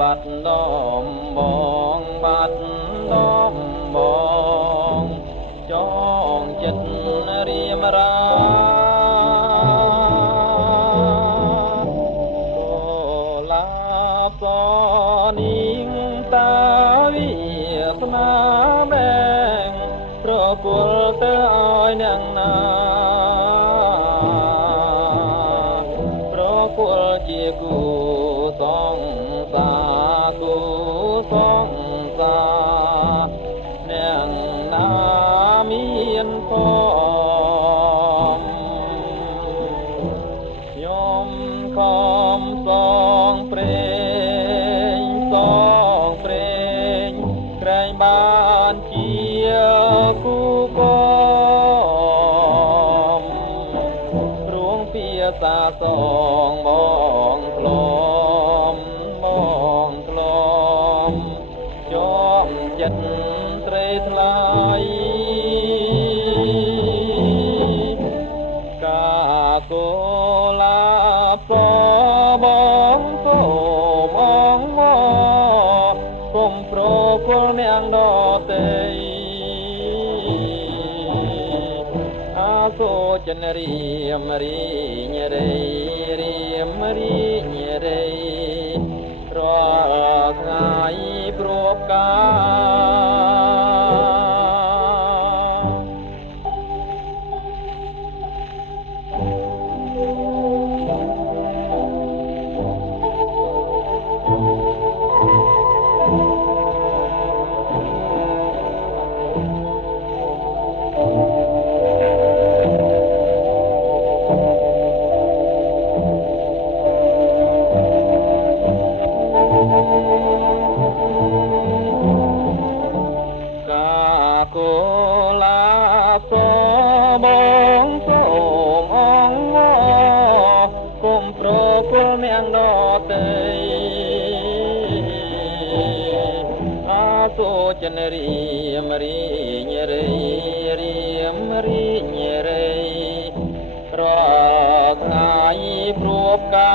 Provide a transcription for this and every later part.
បាត់ដំបងបាត់ដំបងចងចិត្តរៀមរាឡាបនីងតាវិស្នាបែងប្រគល់ទៅឲ្យអ្នកណាប្រគល់ជាគូសងសាគូសងសាអ្នកណាមានផងខ្ញុំខំសងព្រេងសងព្រេងក្រែងបានជាគូកមរួងពីសាសងបងក្លំបងក្លំជាប់ចិត្តត្រេថ្លៃកាកូឡាប្របងសូមអងវគុំប្រគល់អ្នកដតីអាសូចិនរៀមរីញរៃរៀមរីញរៃរាល់ថ្ងៃព្រួបកាកូឡាសបងសូមអងគុំប្រគល់អ្នកដតីអាសូចិនរៀមរីញរៃរៀមរីញរៃរាល់ថ្ងៃព្រួបកា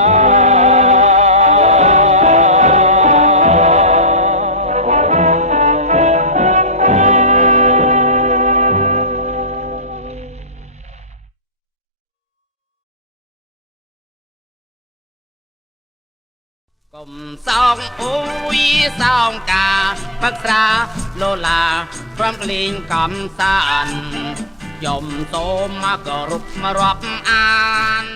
កុំសោកអ៊ុយសោងកាផឹកស្រាឡូឡាព្រមក្លែងកំសាន្តយំសូមមកគោរពរាប់អាន